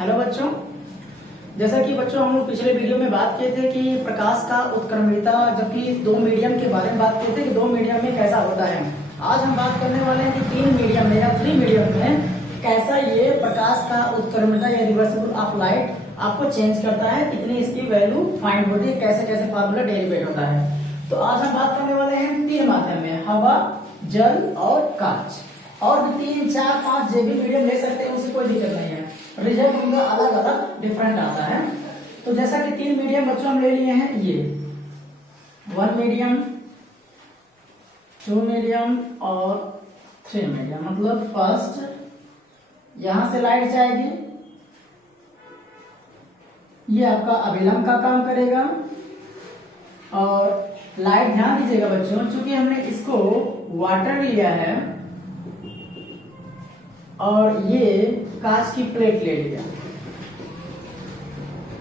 Hello बच्चों, जैसा कि बच्चों हम लोग पिछले वीडियो में बात किए थे कि प्रकाश का उत्क्रमणिता, जबकि दो मीडियम के बारे में बात किए थे कि दो मीडियम में कैसा होता है। आज हम बात करने वाले हैं कि तीन मीडियम में या थ्री मीडियम में कैसा ये प्रकाश का उत्क्रमणिता या रिवर्सिबल ऑफ लाइट आपको चेंज करता है, कितनी इसकी वैल्यू फाइंड होती है, कैसे कैसे फार्मूला डेरिवेट होता है। तो आज हम बात करने वाले हैं तीन माध्यम में, हवा, जल और कांच। और भी 3, 4, 5 जो भी मीडियम ले सकते हैं, उससे कोई दिक्कत नहीं है। रिजल्ट उनका अलग अलग डिफरेंट आता है। तो जैसा कि तीन मीडियम बच्चों हम ले लिए हैं, ये 1 मीडियम, 2 मीडियम और 3 मीडियम। मतलब फर्स्ट यहां से लाइट जाएगी, ये आपका अभिलंब का काम करेगा। और लाइट ध्यान दीजिएगा बच्चों, चूंकि हमने इसको वाटर लिया है और ये कांच की प्लेट ले लिया,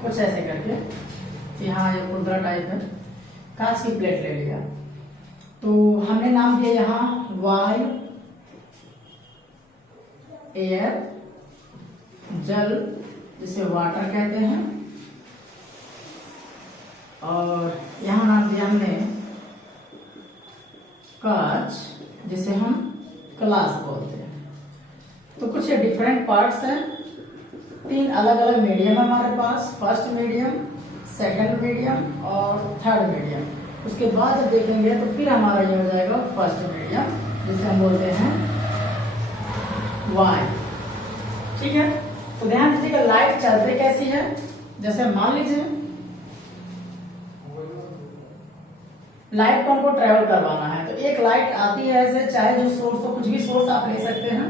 कुछ ऐसे करके, यहाँ ये खुदरा टाइप है, कांच की प्लेट ले लिया। तो हमने नाम दिया यहाँ वायु, एयर, जल जिसे वाटर कहते हैं, और यहाँ नाम दिया हमने कांच जिसे हम ग्लास बोलते हैं। तो कुछ डिफरेंट पार्ट्स हैं, तीन अलग अलग मीडियम हमारे पास, फर्स्ट मीडियम, सेकंड मीडियम और थर्ड मीडियम। उसके बाद जब देखेंगे तो फिर हमारा ये हो जाएगा फर्स्ट मीडियम, जिसे हम बोलते हैं वाई। ठीक है, तो ध्यान दीजिएगा लाइट चलती कैसी है। जैसे मान लीजिए लाइट को हमको ट्रेवल करवाना है, तो एक लाइट आती है ऐसे, चाहे जो सोर्स हो, कुछ भी सोर्स आप ले सकते हैं,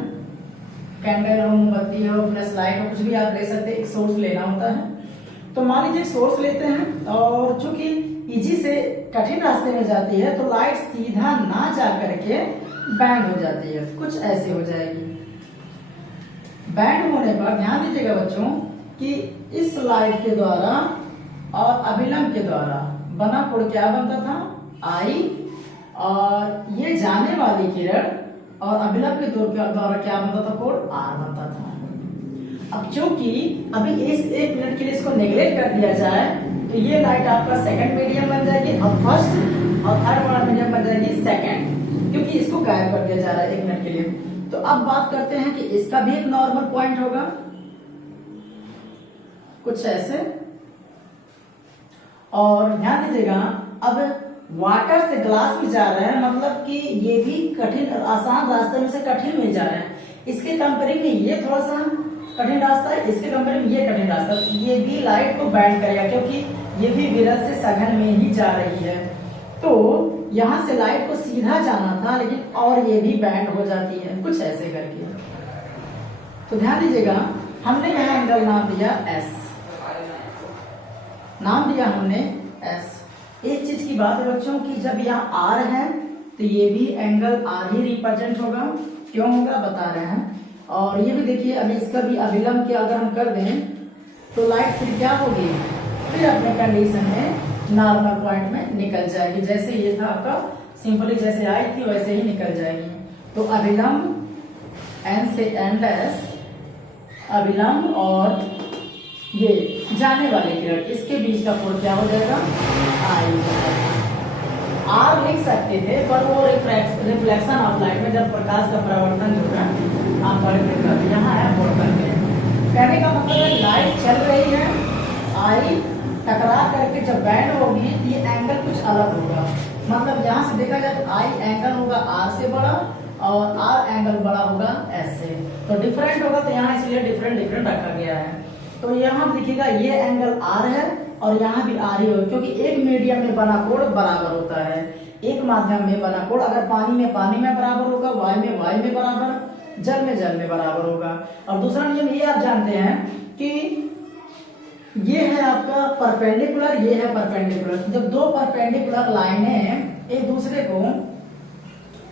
कैंडल हो, मोमबत्ती हो, फ्लैश लाइट हो, कुछ भी आप ले सकते हैं, एक सोर्स लेना होता है। तो मान लीजिए सोर्स लेते हैं और चूंकि इजी से कठिन रास्ते में जाती है, तो लाइट सीधा ना जा करके बैंड हो जाती है, कुछ ऐसे हो जाएगी। बैंड होने पर ध्यान दीजिएगा बच्चों कि इस लाइट के द्वारा और अभिलंब के द्वारा बना कोण क्या बनता था, आई, और ये जाने वाली किरण और अभिलंब के द्वारा क्या बनता था, कोण आर बनता था। अब क्योंकि अभी इस 1 मिनट के लिए इसको नेग्लेक्ट कर दिया जाए, तो ये लाइट आपका सेकंड मीडियम बन जाएगी और फर्स्ट और थर्ड वाला मीडियम बन जाएगी सेकंड, क्योंकि इसको गायब कर दिया जा रहा है 1 मिनट के लिए। तो अब बात करते हैं कि इसका भी एक नॉर्मल पॉइंट होगा, कुछ ऐसे। और ध्यान दीजिएगा अब वाटर से ग्लास में जा रहे हैं, मतलब कि ये भी कठिन आसान रास्ते में से कठिन में जा रहे हैं। इसके कंपेयरिंग में ये थोड़ा सा कठिन रास्ता है, इसके कंपेयरिंग में ये कठिन रास्ता है। ये भी लाइट को बैंड करेगा, क्योंकि ये भी विरल से सघन में ही जा रही है। तो यहां से लाइट को सीधा जाना था, लेकिन और ये भी बैंड हो जाती है, कुछ ऐसे करके। तो ध्यान दीजिएगा हमने यहाँ एंगल नाम दिया एस, नाम दिया हमने एस। एक चीज की बात है बच्चों की जब यहाँ आर है तो ये भी एंगल आर ही रिप्रेजेंट होगा। क्यों होगा बता रहे हैं। और ये भी देखिए, अभी इसका भी अभिलंब के अगर हम कर दें तो लाइट फिर क्या होगी, फिर अपने कंडीशन में नॉर्मल पॉइंट में निकल जाएगी। जैसे ये था आपका, सिंपली जैसे आई थी वैसे ही निकल जाएगी। तो अभिलंब एन से एन डैश, अभिलंब और ये जाने वाले किरण, इसके बीच का कोण क्या हो जाएगा, आई। आर लिख सकते थे, पर वो रिफ्लेक्शन ऑफ लाइट में जब प्रकाश का परावर्तन जो है आप यहाँ है बोल करके। कहने का मतलब है लाइट चल रही है, आई टकरा करके जब बैंड होगी तो ये एंगल कुछ अलग होगा। मतलब यहाँ से देखा जाए तो आई एंगल होगा आर से बड़ा और आर एंगल बड़ा होगा एस से, तो डिफरेंट होगा। तो यहाँ इसलिए डिफरेंट रखा गया है। तो यहाँ देखिएगा ये एंगल आर है और यहाँ भी आर ही होगा, क्योंकि एक मीडियम में बना कोण बराबर होता है। एक माध्यम में बना कोण अगर पानी में बराबर होगा, वायु में बराबर, जल में बराबर होगा। और दूसरा नियम ये आप जानते हैं कि ये है आपका परपेंडिकुलर, ये है परपेंडिकुलर। जब दो परपेंडिकुलर लाइनें एक दूसरे को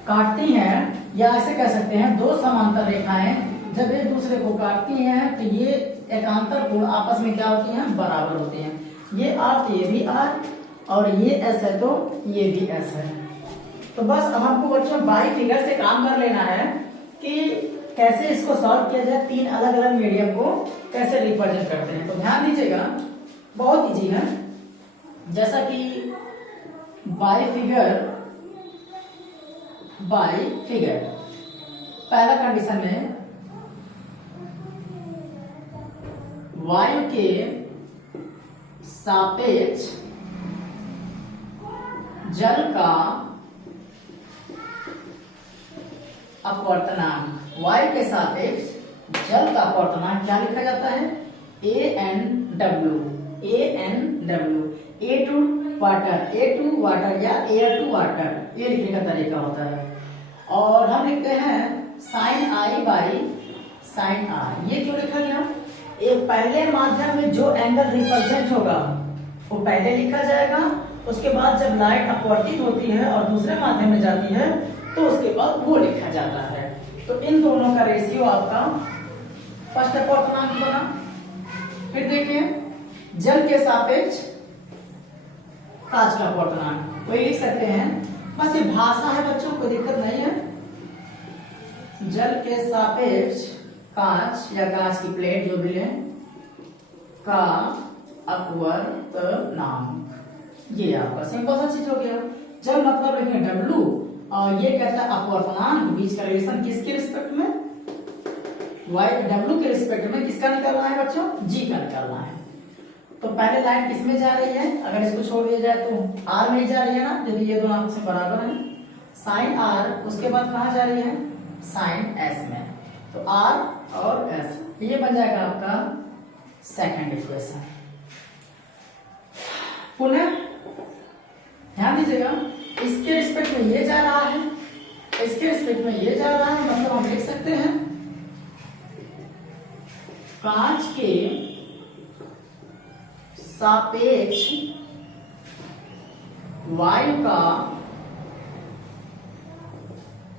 काटती हैं, या ऐसे कह सकते हैं दो समांतर रेखाएं जब एक दूसरे को काटती हैं, तो ये एकांतर कोण आपस में क्या होती हैं, बराबर होती हैं। ये आर तो ये भी आर, और ये एस है तो ये भी एस है। तो बस अब हमको बच्चों बाई फिगर से काम कर लेना है कि कैसे इसको सॉल्व किया जाए, 3 अलग अलग मीडियम को कैसे रिप्रेजेंट करते हैं। तो ध्यान दीजिएगा, बहुत इजी है। जैसा कि बाय फिगर पहला कंडीशन में वायु के सापेक्ष जल का अपवर्तनांक, वायु के सापेक्ष जल का अपवर्तनांक क्या लिखा जाता है, ANW। A टू वाटर या एयर टू वाटर, ये लिखने का तरीका होता है। और हम लिखते हैं sin I by sin R। ये क्यों लिखा गया, एक पहले माध्यम में जो एंगल रिप्रेजेंट होगा वो पहले लिखा जाएगा, उसके बाद जब लाइट अपवर्तित होती है और दूसरे माध्यम में जाती है तो उसके बाद वो लिखा जाता है। तो इन दोनों का रेशियो आपका फर्स्ट अपवर्तनांक बना। फिर देखिए जल के सापेक्ष कांच का अपवर्तनांक, वही लिख सकते हैं, बस ये भाषा है बच्चों, कोई दिक्कत नहीं है। जल के सापेक्ष कांच या कांच की प्लेट जो भी है का अपवर्तनांक, ये आपका सिंपल सा चीज हो गया। जब मतलब लिखे W और ये कहता है अपवर्तनांक, बीच का रिलेशन किसके रिस्पेक्ट में, W के रिस्पेक्ट में किसका निकालना है बच्चों, G का निकालना है। तो पहले लाइन किसमें जा रही है, अगर इसको छोड़ दिया जाए तो R में ही जा रही है ना, यदि ये दोनों आपस में बराबर है, sin R, उसके बाद कहां जा रही है, sin S में। तो R और S ये बन जाएगा आपका सेकंड इक्वेशन। पुनः ध्यान दीजिएगा, इसके रिस्पेक्ट में ये जा रहा है, इसके रिस्पेक्ट में ये जा रहा है, मतलब हम लिख सकते हैं कांच के सापेक्ष वायु का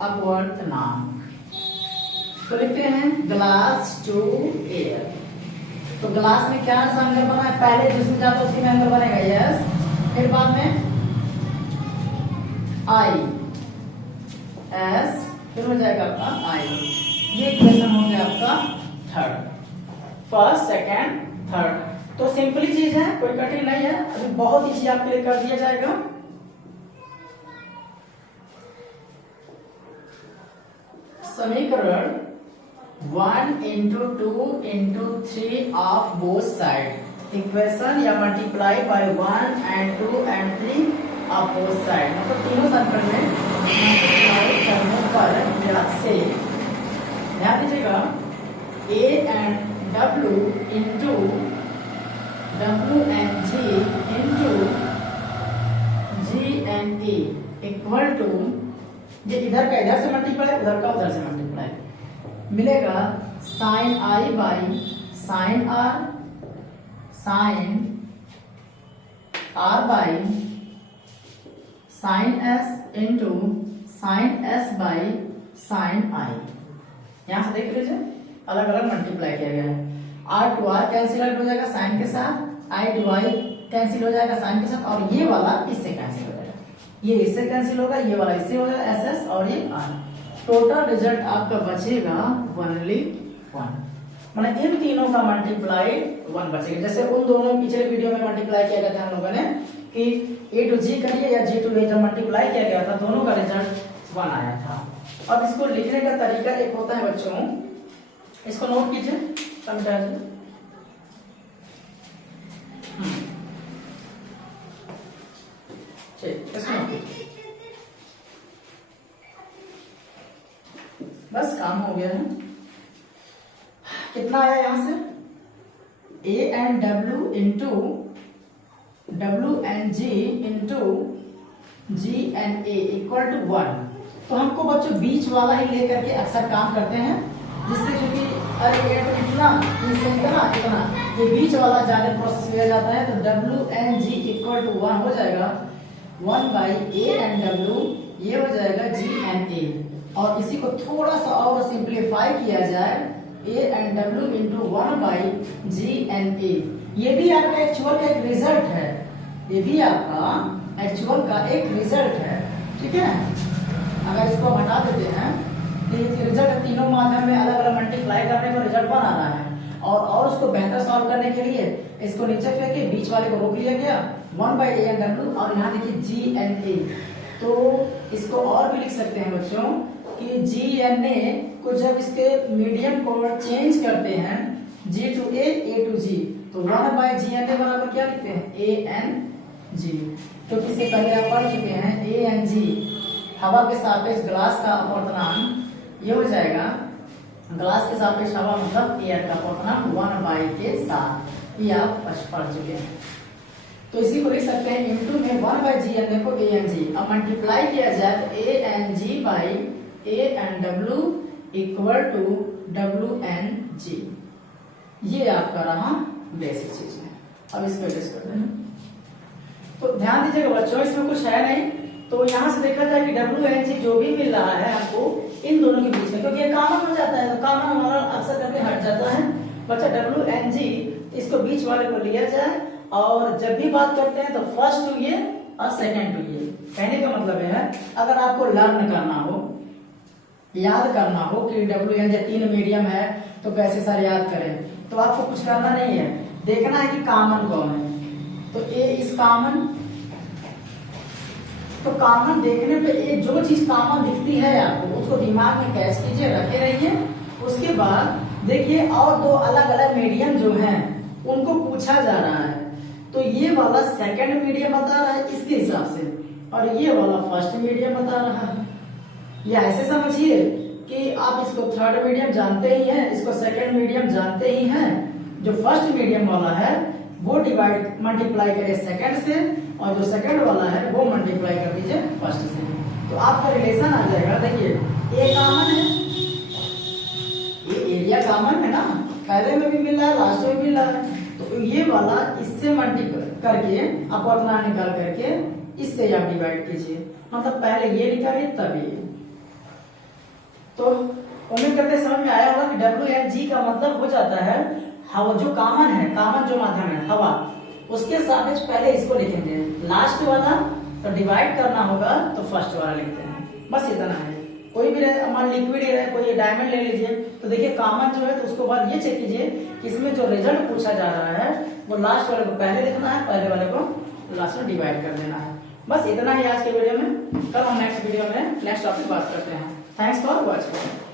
अपवर्तनांक। तो लिखते हैं ग्लास टू एयर। तो ग्लास में क्या एंगल बना है, पहले जिसमें जाता है उसी में एंगल बनेगा, यस। फिर बाद में I S, फिर हो जाएगा आपका I। ये इक्वेशन हो गया आपका थर्ड, फर्स्ट सेकंड थर्ड। तो सिंपली चीज है, कोई कठिन नहीं है, अभी बहुत इजी आपके लिए कर दिया जाएगा। समीकरण 1 into 2 into 3 of both side equation या multiply by 1 and 2 and 3 of both side, मतलब तीनों समीकरण में मल्टीप्लाई करने पर से ध्यान दीजिएगा A and W into W and G into G and E equal to, ये इधर का इधर से मल्टीप्लाई, उधर का उधर से मल्टीप्लाई, मिलेगा sin I by sin R, sin R by sin S into sin S by sin I। यहां से देख लीजिए अलग अलग मल्टीप्लाई किया गया है। R to R cancel out हो जाएगा साइन के साथ, I टू I कैंसिल हो जाएगा साइन के साथ, और ये वाला इससे कैंसिल हो जाएगा, ये इससे कैंसिल होगा, ये वाला इससे हो जाएगा SS, और ये R। टोटल रिजल्ट आपका बचेगा ओनली 1, मतलब इन तीनों का मल्टीप्लाई 1 बचेगा। जैसे उन दोनों पिछले वीडियो में मल्टीप्लाई किया गया था हम लोगों ने कि A टू G करिए या G टू A, जब मल्टीप्लाई किया गया था दोनों का रिजल्ट 1 आया था। अब इसको लिखने का तरीका एक होता है बच्चों, इसको नोट कीजिए, समझा दीजिए। ठीक, इसको नोट कीजिए, बस काम हो गया है। कितना आया यहां से, A and W into W and G into G and A equal to 1। तो हमको बच्चों बीच वाला ही लेकर के अक्सर काम करते हैं, जिससे क्योंकि अरे ये तो इतना इतना ये बीच वाला ज्यादा प्रोसेस लिया जाता है। तो W and G equal to 1 हो जाएगा 1 बाई A and W, ये हो जाएगा G and A। और इसी को थोड़ा सा और सिंप्लीफाई किया जाए, A and W into 1 by G and A। ये भी आपका एक्चुअल का एक रिजल्ट है, ये भी आपका एक्चुअल का एक रिजल्ट है, ठीक है। अगर इसको हटा देते हैं रिजल्ट तीनों माध्यम में अलग अलग मल्टीप्लाई करने पर रिजल्ट 1 आ रहा है। और उसको बेहतर सॉल्व करने के लिए इसको नीचे फेंके, बीच वाले को रोक लिया गया 1/ANW, और यहाँ देखिए GNA। तो इसको और भी लिख सकते हैं बच्चों कि GNA को जब इसके मीडियम को चेंज करते हैं G to A, A to G, तो 1/GNA बराबर क्या लिखते हैं ANG। क्योंकि इससे पहले आप पढ़ चुके हैं ANG हवा के सापेक्ष ग्लास का अपवर्तनांक ये हो जाएगा, ग्लास के सापेक्ष हवा मतलब एयर का अपवर्तनांक 1 के साथ, ये आप पढ़ चुके हैं। तो इसी को लिख सकते हैं इनटू में 1/GNA को ANG, अब मल्टीप्लाई किया जाए तो ANG by ANW equal to WNG। ये आपका रहा बेसिक चीज है। अब इसको एडजस्ट करते हैं। तो ध्यान दीजिएगा बच्चों, इसमें कुछ है नहीं, तो यहाँ से देखा जाए कि WNG जो भी मिल रहा है आपको इन दोनों के बीच में, क्योंकि ये कॉमन हो जाता है, तो कॉमन हमारा अक्सर करके हट जाता है बच्चा। WNG इसको बीच वाले को लिया जाए, और जब भी बात करते हैं तो फर्स्ट टू ये और सेकंड टू ये। कहने का मतलब है अगर आपको लर्न करना हो, याद करना हो कि WNG 3 मीडियम है तो कैसे सारे याद करें, तो आपको कुछ करना नहीं है, देखना है कि कॉमन कौन है। तो ए इज कॉमन, तो कॉमन देखने पे ये जो चीज कॉमन दिखती है आपको उसको दिमाग में कैच कीजिए, रखे रहिए। उसके बाद देखिए और 2 अलग अलग मीडियम जो हैं उनको पूछा जा रहा है, तो ये वाला सेकंड मीडियम बता रहा है इसके हिसाब से, और ये वाला फर्स्ट मीडियम बता रहा है। या ऐसे समझिए कि आप इसको थर्ड मीडियम जानते ही हैं, इसको सेकंड मीडियम जानते ही हैं। जो फर्स्ट मीडियम वाला है वो डिवाइड मल्टीप्लाई करें सेकंड से, और जो सेकंड वाला है वो मल्टीप्लाई कर दीजिए फर्स्ट से, तो आपका रिलेशन आ जाएगा। देखिए ए कॉमन है, ये एरिया कॉमन है ना, पहले में भी मिल रहा है लास्ट में भी मिल रहा है, तो ये वाला इससे मल्टीप्लाई करके अपवर्तनांक निकाल करके इससे आप डिवाइड कीजिए, मतलब पहले ये निकालिए तब ये। तो उम्मीद करते समझ में आया होगा कि WNG का मतलब हो जाता है हवा जो कॉमन है, कॉमन जो माध्यम है हवा, उसके सापेक्ष पहले इसको लिखेंगे, लास्ट वाला तो डिवाइड करना होगा तो फर्स्ट वाला लिखते हैं, बस इतना है। कोई भी रहे, मान लिक्विड ही रहे, कोई डायमंड ले लीजिए, तो देखिए कॉमन जो है तो उसको बाद ये चेक कीजिए कि इसमें जो रिजल्ट पूछा जा रहा है वो लास्ट वाले को पहले लिखना है, पहले वाले को लास्ट में डिवाइड कर देना है। बस इतना ही आज के वीडियो में, कल हम नेक्स्ट वीडियो में नेक्स्ट टॉपिक बात करते हैं। Thanks for watching.